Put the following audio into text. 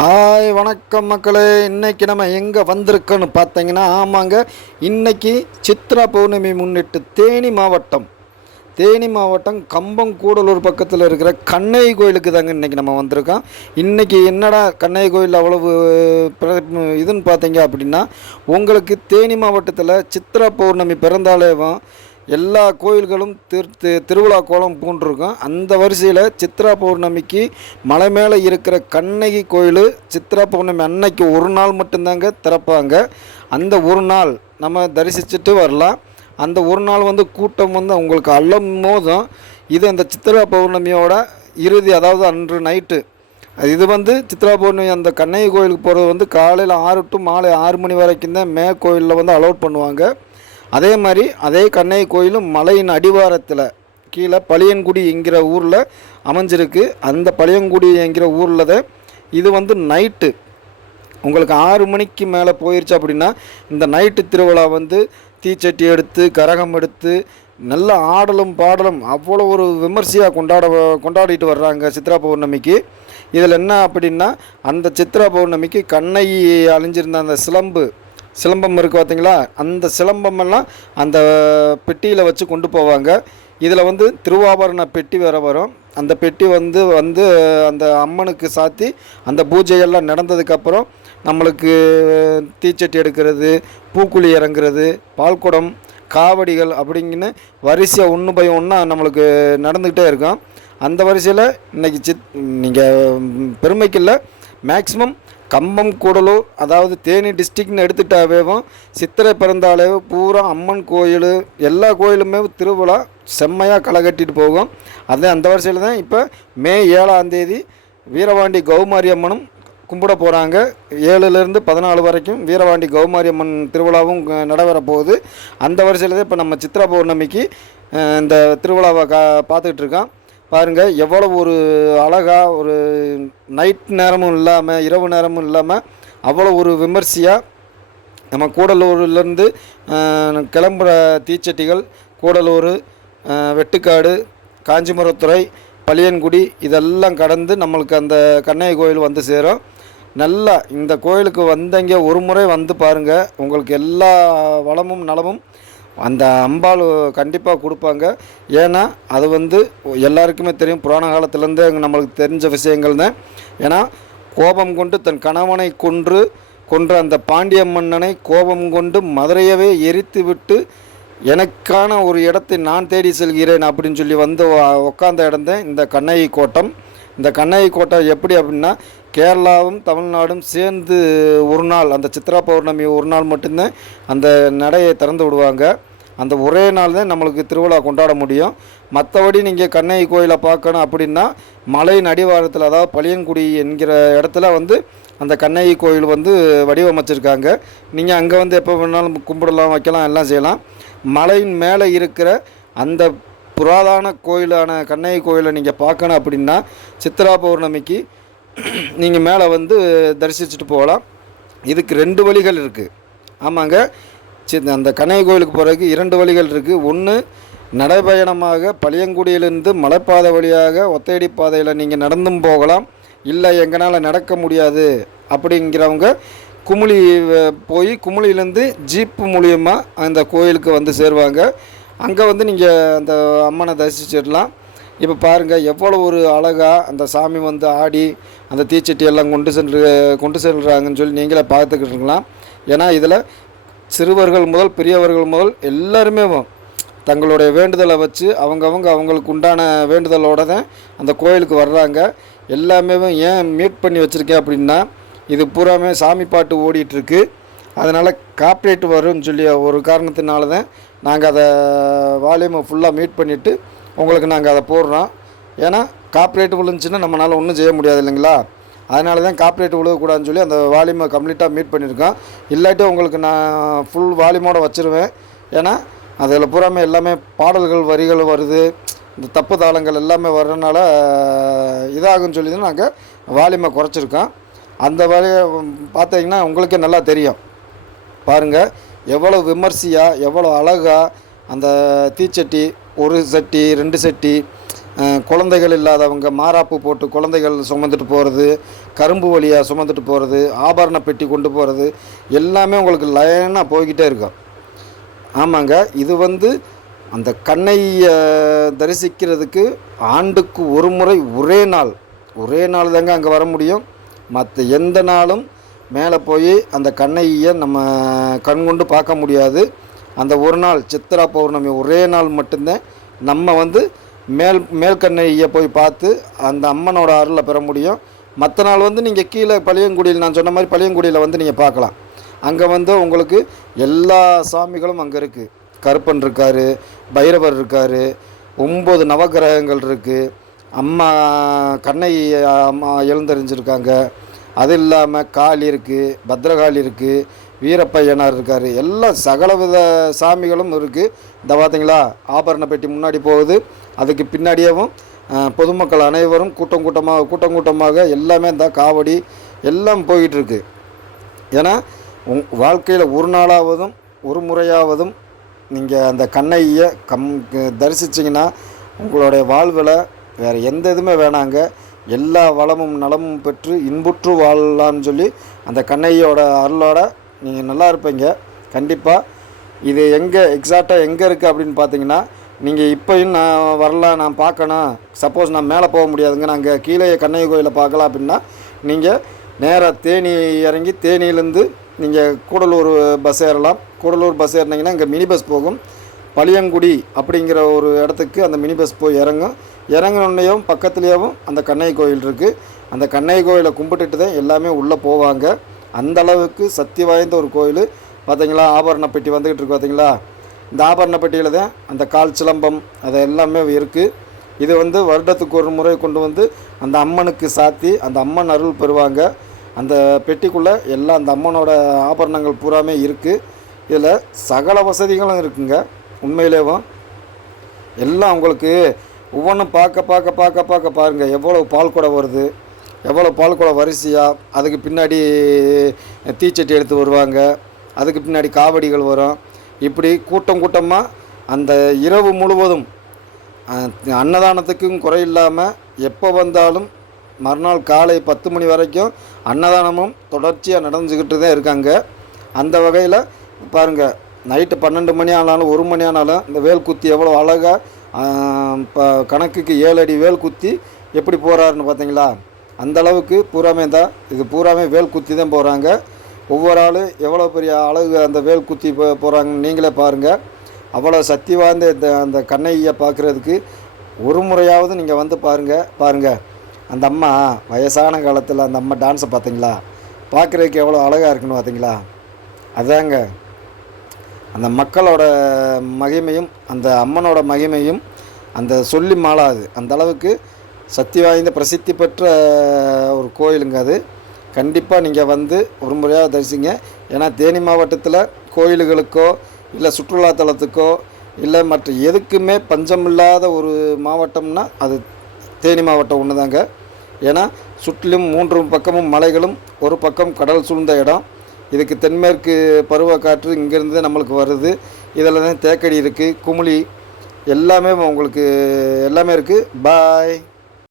Hi வணக்கம் மக்களே. இன்றைக்கி நம்ம எங்கே வந்திருக்கோன்னு பார்த்தீங்கன்னா, ஆமாங்க, இன்றைக்கி சித்ரா பௌர்ணமி முன்னிட்டு தேனி மாவட்டம் கம்பங்கூடலூர் பக்கத்தில் இருக்கிற கண்ணகி கோயிலுக்கு தாங்க இன்றைக்கி நம்ம வந்திருக்கோம். இன்றைக்கி என்னடா கண்ணகி கோயில் அவ்வளவு இதுன்னு பார்த்தீங்க அப்படின்னா, உங்களுக்கு தேனி மாவட்டத்தில் சித்ரா பௌர்ணமி பிறந்தாலேவும் எல்லா கோயில்களும் திருவிழா கோலம் பூண்டிருக்கும். அந்த வரிசையில் சித்ரா பௌர்ணமிக்கு மலை மேலே இருக்கிற கண்ணகி கோயில் சித்ரா பௌர்ணமி அன்னைக்கு ஒரு நாள் மட்டும்தாங்க திறப்பாங்க. அந்த ஒரு நாள் நம்ம தரிசிச்சுட்டு வரலாம். அந்த ஒரு நாள் கூட்டம் உங்களுக்கு அள்ளும் போதும் இது அந்த சித்ரா பௌர்ணமியோட இறுதி, அதாவது அன்று நைட்டு. இது சித்ரா பௌர்ணமி அந்த கண்ணகி கோயிலுக்கு போகிறது காலையில் 6 to மாலை 6 மணி வரைக்கும் தான் கோயிலில் அலோட் பண்ணுவாங்க. அதே மாதிரி அதே கண்ணகி கோயிலும் மலையின் அடிவாரத்தில் கீழே பழியன்குடி என்கிற ஊரில் அமைஞ்சிருக்கு. அந்த பழியன்குடி என்கிற ஊரில் தான் இது நைட்டு உங்களுக்கு 6 மணிக்கு மேலே போயிடுச்சு அப்படின்னா இந்த நைட்டு திருவிழா தீச்சட்டி எடுத்து கரகம் எடுத்து நல்ல ஆடலும் பாடலும் அவ்வளோ ஒரு விமர்சையாக கொண்டாடிட்டு வர்றாங்க சித்ரா பௌர்ணமிக்கு. இதில் என்ன அப்படின்னா, அந்த சித்ரா பௌர்ணமிக்கு கண்ணகி அழிஞ்சிருந்த அந்த சிலம்பம் இருக்குது பார்த்தீங்களா, அந்த சிலம்பமெல்லாம் அந்த பெட்டியில் வச்சு கொண்டு போவாங்க. இதில் திருவாபரண பெட்டி வேறு வரும். அந்த பெட்டி அந்த அம்மனுக்கு சாத்தி அந்த பூஜையெல்லாம் நடந்ததுக்கப்புறம் நம்மளுக்கு தீச்சட்டி எடுக்கிறது, பூக்குழி இறங்குறது, பால்குடம், காவடிகள் அப்படிங்கின்னு வரிசையாக ஒன்று பை ஒன்றா நம்மளுக்கு நடந்துக்கிட்டே இருக்கும். அந்த வரிசையில் இன்றைக்கி நீங்கள் பெருமைக்கில்லை, மேக்ஸிமம் கம்பங்கூடலூர் அதாவது தேனி டிஸ்ட்ரிக்ட்னு எடுத்துட்டாவேவும் சித்திரை பிறந்தாலே பூரா அம்மன் கோயில் எல்லா கோயிலுமே திருவிழா செம்மையாக களை கட்டிட்டு போகும். அந்த வரிசையில் தான் இப்போ மே 7ஆம் தேதி வீரவாண்டி கௌமாரி அம்மனும் கும்பிட போகிறாங்க. 7லேருந்து 14 வரைக்கும் வீரவாண்டி கௌமாரி அம்மன் திருவிழாவும் நடைபெற போகுது. அந்த வரிசையில் தான் இப்போ நம்ம சித்ரா பௌர்ணமிக்கு இந்த திருவிழாவை பார்த்துக்கிட்டு இருக்கோம். பாருங்கள், எவ்வளோ ஒரு அழகாக ஒரு நைட் நேரமும் இல்லாமல் இரவு நேரமும் இல்லாமல் அவ்வளோ ஒரு விமர்சையாக நம்ம கூடலூர்லேருந்து கிளம்புற தீச்சட்டிகள் கூடலூர், வெட்டுக்காடு, காஞ்சிபுரத்துறை, பழியன்குடி இதெல்லாம் கடந்து நம்மளுக்கு அந்த கண்ணகி கோயில் சேரும். நல்லா இந்த கோயிலுக்கு வந்தங்க ஒரு முறை பாருங்கள், உங்களுக்கு எல்லா வளமும் நலமும் அந்த அம்பாள் கண்டிப்பாக கொடுப்பாங்க. ஏன்னா அது எல்லாருக்குமே தெரியும், புராண காலத்துலேருந்து நம்மளுக்கு தெரிஞ்ச விஷயங்கள் தான். ஏன்னா கோபம் கொண்டு தன் கணவனை கொன்ற அந்த பாண்டிய மன்னனை கோபம் கொண்டு மதுரையவே எரித்து விட்டு எனக்கான ஒரு இடத்தை நான் தேடி செல்கிறேன் அப்படின்னு சொல்லி உட்கார்ந்த இடம் தான் இந்த கண்ணகி கோட்டம். இந்த கண்ணகி கோட்டம் எப்படி அப்படின்னா, கேரளாவும் தமிழ்நாடும் சேர்ந்து ஒரு நாள் அந்த சித்ரா பௌர்ணமி ஒரு நாள் மட்டும்தான் அந்த நடையை திறந்து விடுவாங்க. அந்த ஒரே நாள் தான் நம்மளுக்கு திருவிழா கொண்டாட முடியும். மற்றபடி நீங்கள் கண்ணகி கோயிலை பார்க்கணும் அப்படின்னா மலையின் அடிவாரத்தில், அதாவது பழியன்குடி என்கிற இடத்துல அந்த கண்ணகி கோயில் வடிவமைச்சிருக்காங்க. நீங்கள் அங்கே எப்போ வேணாலும் கும்பிடலாம், வைக்கலாம், எல்லாம் செய்யலாம். மலையின் மேலே இருக்கிற அந்த புராதன கோயிலான கண்ணகி கோயிலை நீங்கள் பார்க்கணும் அப்படின்னா சித்ரா பௌர்ணமிக்கு நீங்கள் மேலே தரிசிச்சுட்டு போகலாம். இதுக்கு 2 வழிகள் இருக்குது. ஆமாங்க, அந்த கண்ணகி கோயிலுக்கு போகிறதுக்கு 2 வழிகள் இருக்குது. ஒன்று, நடைபயணமாக பழியங்குடியிலிருந்து மலைப்பாதை வழியாக ஒத்தையடி பாதையில் நீங்கள் நடந்தும் போகலாம். இல்லை எங்களால் நடக்க முடியாது அப்படிங்கிறவங்க குமுளி போய் குமுளியிலேருந்து ஜீப்பு மூலியமாக அந்த கோயிலுக்கு சேருவாங்க. அங்கே நீங்கள் அந்த அம்மனை தரிசிச்சிடலாம். இப்போ பாருங்கள், எவ்வளோ ஒரு அழகாக அந்த சாமி ஆடி அந்த தீச்சட்டி எல்லாம் கொண்டு செல்கிறாங்கன்னு சொல்லி நீங்களே பார்த்துக்கிட்டு இருக்கலாம். ஏன்னா இதில் சிறுவர்கள் முதல் பெரியவர்கள் முதல் எல்லாருமே தங்களுடைய வேண்டுதலை வச்சு அவங்களுக்கு உண்டான வேண்டுதலோடு தான் அந்த கோயிலுக்கு வர்றாங்க. எல்லாமே ஏன் மீட் பண்ணி வச்சுருக்கேன் அப்படின்னா, இது பூராமே சாமி பாட்டு ஓடிட்டுருக்கு. அதனால் காப்ரேட் வரும்னு சொல்லி ஒரு காரணத்தினால தான் நாங்கள் அதை வால்யூமை ஃபுல்லாக மீட் பண்ணிவிட்டு உங்களுக்கு நாங்கள் அதை போடுறோம். ஏன்னா காப்ரேட் விழுந்துச்சுன்னா நம்மளால் ஒன்றும் செய்ய முடியாது இல்லைங்களா. அதனால தான் காப்ரேட் விழுகக்கூடாதுன்னு சொல்லி அந்த வால்யூமை கம்ப்ளீட்டாக மீட் பண்ணியிருக்கோம். இல்லாட்டி உங்களுக்கு நான் ஃபுல் வால்யூமோடு வச்சுருவேன். ஏன்னா அதில் பூராமே எல்லாமே பாடல்கள் வரிகள் வருது, இந்த தப்பு தாளங்கள் எல்லாமே வர்றதுனால இதாகுன்னு சொல்லி தான் நாங்கள் வால்யூமை குறைச்சிருக்கோம். அந்த வழியை பார்த்தீங்கன்னா உங்களுக்கே நல்லா தெரியும். பாருங்கள், எவ்வளோ விமர்சையாக எவ்வளோ அழகாக அந்த தீச்சட்டி 1 சட்டி 2 சட்டி குழந்தைகள் இல்லாதவங்க மாராப்பு போட்டு குழந்தைகள் சுமந்துட்டு போகிறது, கரும்பு வழியாக சுமந்துட்டு போகிறது, ஆபரண பெட்டி கொண்டு போகிறது, எல்லாமே உங்களுக்கு லைனாக போய்கிட்டே இருக்கும். ஆமாங்க, இது வந்து அந்த கண்ணையை தரிசிக்கிறதுக்கு ஆண்டுக்கு ஒரு முறை ஒரே நாள் தாங்க அங்கே வர முடியும். மற்ற எந்த நாளும் மேலே போய் அந்த கண்ணையை நம்ம கண்கொண்டு பார்க்க முடியாது. அந்த ஒரு நாள் சித்திரா பௌர்ணமி ஒரே நாள் மட்டும்தான் நம்ம வந்து மேல் கண்ணையை போய் பார்த்து அந்த அம்மனோட அருளை பெற முடியும். மற்ற நாள் வந்து நீங்கள் கீழே பழியங்குடியில், நான் சொன்ன மாதிரி பழியங்குடியில் வந்து நீங்கள் பார்க்கலாம். அங்கே வந்து உங்களுக்கு எல்லா சாமிகளும் அங்கே இருக்குது. கருப்பன் இருக்கார், பைரவர் இருக்கார், 9 நவகிரகங்கள் இருக்குது, அம்மா கண்ணை அம்மா எழுந்தறிஞ்சிருக்காங்க. அது இல்லாமல் காளி இருக்குது, பத்ரகாளி இருக்குது, வீரப்பையனார் இருக்கார், எல்லா சகலவித சாமிகளும் இருக்குது. இந்த பார்த்தீங்களா ஆபரண பெட்டி முன்னாடி போகுது, அதுக்கு பின்னாடியேவும் பொதுமக்கள் அனைவரும் கூட்டம் கூட்டமாக எல்லாமே இந்த காவடி எல்லாம் போயிட்டுருக்கு. ஏன்னா வாழ்க்கையில் ஒரு நாளாவதும் ஒரு முறையாவதும் நீங்கள் அந்த கண்ணையை தரிசிச்சிங்கன்னா உங்களுடைய வாழ்வில் வேறு எந்த இதுவுமே வேணாங்க, எல்லா வளமும் நலமும் பெற்று இன்புற்று வாழலான்னு சொல்லி அந்த கண்ணையோட அருளோட நீங்கள் நல்லா இருப்பீங்க கண்டிப்பாக. இது எக்ஸாக்டாக எங்கே இருக்குது அப்படின்னு பார்த்தீங்கன்னா, நீங்கள் இப்போயும் நான் வரலாம், நான் பார்க்கணும், சப்போஸ் நான் மேலே போக முடியாதுங்க, நாங்கள் கீழே கண்ணகி கோயிலை பார்க்கலாம் அப்படின்னா நீங்கள் நேராக தேனி இறங்கி தேனியிலேருந்து நீங்கள் கூடலூர் பஸ் ஏறலாம். கூடலூர் பஸ் ஏறினீங்கன்னா இங்கே மினி பஸ் போகும். பழியங்குடி அப்படிங்கிற ஒரு இடத்துக்கு அந்த மினி பஸ் போய் இறங்கினோன்னையும் பக்கத்துலேயும் அந்த கண்ணகி கோயில் இருக்குது. அந்த கண்ணகி கோயிலை கும்பிட்டுட்டு தான் எல்லாமே உள்ளே போவாங்க. அந்த அளவுக்கு சக்தி வாய்ந்த ஒரு கோயில். பார்த்தீங்களா ஆபரண பெட்டி வந்துக்கிட்டு இருக்கு பார்த்தீங்களா, இந்த ஆபரண பெட்டியில் தான் அந்த கால் சிலம்பம் அது எல்லாமே இருக்குது. இது வந்து வருடத்துக்கு ஒரு முறை கொண்டு வந்து அந்த அம்மனுக்கு சாத்தி அந்த அம்மன் அருள் பெறுவாங்க. அந்த பெட்டிக்குள்ளே எல்லாம் அந்த அம்மனோட ஆபரணங்கள் பூராமே இருக்குது. இதில் சகல வசதிகளும் இருக்குங்க. உண்மையிலேவும் எல்லாம் உங்களுக்கு ஒவ்வொன்றும் பார்க்க பாருங்கள், எவ்வளோ பால் குடம் வருது, எவ்வளோ பால் குடம் வரிசையாக, அதுக்கு பின்னாடி தீச்சட்டி எடுத்து வருவாங்க, அதுக்கு பின்னாடி காவடிகள் வரும். இப்படி கூட்டமாக அந்த இரவு முழுவதும் அன்னதானத்துக்கும் குறையில்லாமல் எப்போ வந்தாலும் மறுநாள் காலை 10 மணி வரைக்கும் அன்னதானமும் தொடர்ச்சியாக நடந்துக்கிட்டு தான் இருக்காங்க. அந்த வகையில் பாருங்கள், நைட்டு 12 மணி ஆனாலும் 1 மணி ஆனாலும் இந்த வேல் குத்தி எவ்வளோ அழகாக இப்போ கணக்குக்கு 7 அடி வேல் குத்தி எப்படி போகிறாருன்னு பார்த்தீங்களா. அந்தளவுக்கு பூராமே தான் இது பூராமே வேல் குத்தி தான் போகிறாங்க. ஒவ்வொரு ஆள் எவ்வளோ பெரிய அழகு அந்த வேல் குத்தி போகிறாங்கன்னு நீங்களே பாருங்கள். அவ்வளோ சக்தி வாய்ந்த அந்த கண்ணையை பார்க்குறதுக்கு ஒரு முறையாவது நீங்கள் வந்து பாருங்கள். அந்த அம்மா வயசான காலத்தில் அந்த அம்மா டான்ஸை பார்த்தீங்களா, பார்க்குறதுக்கு எவ்வளோ அழகாக இருக்குன்னு பார்த்தீங்களா. அதாங்க அந்த மக்களோட மகிமையும் அந்த அம்மனோட மகிமையும் அந்த சொல்லி மாளாது. அந்த அளவுக்கு சக்தி வாய்ந்த பிரசித்தி பெற்ற ஒரு கோயிலுங்க அது. கண்டிப்பாக நீங்கள் வந்து ஒரு முறையாக தரிசிங்க. ஏன்னா தேனி மாவட்டத்தில் கோயில்களுக்கோ இல்லை சுற்றுலாத்தலத்துக்கோ இல்லை மற்ற எதுக்குமே பஞ்சமில்லாத ஒரு மாவட்டம்னா அது தேனி மாவட்டம் ஒன்று தாங்க. ஏன்னா சுற்றிலும் 3 பக்கமும் மலைகளும் ஒரு பக்கம் கடல் சூழ்ந்த இடம். இதுக்கு தென்மேற்கு பருவக்காற்று இங்கேருந்து நம்மளுக்கு வருது. இதில் தான் தேக்கடி இருக்குது, குமுளி எல்லாமே உங்களுக்கு எல்லாமே இருக்குது. பாய்.